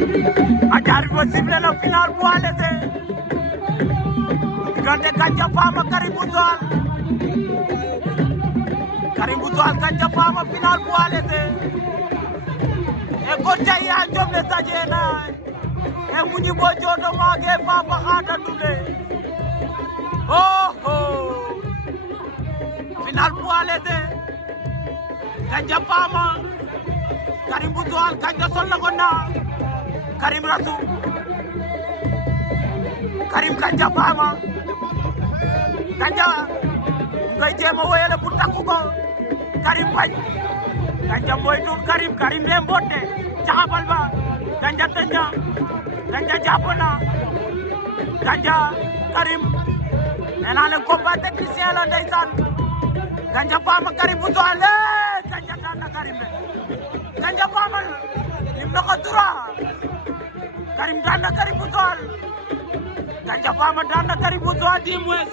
Ajar bi sifflé na final poids léger diggante Gandia Fama Karim bu Joal Gandia Fama final poids léger e Kodja ya jomle sajena e muñi bo jodo mage papa khata dunde final poids léger Gandia Fama Karim bu Joal Gandia sol na ko na Karim rasu Karim Gandia Fama Gandia ngay jéema woyale bu takku ko Karim bañ Gandia moytuwul Karim de mbotte caxabal ba Gandia tënja Gandia jàpp na Gandia Karim nee naa leen combat technicien la ndeysaan Gandia Fama Karim bu Joal Gandia daan na Karim de Gandia Fama lim na ko droit Karim daan na Karim bu Joal Gandia Fama daan na Karim bu Joal 10 mois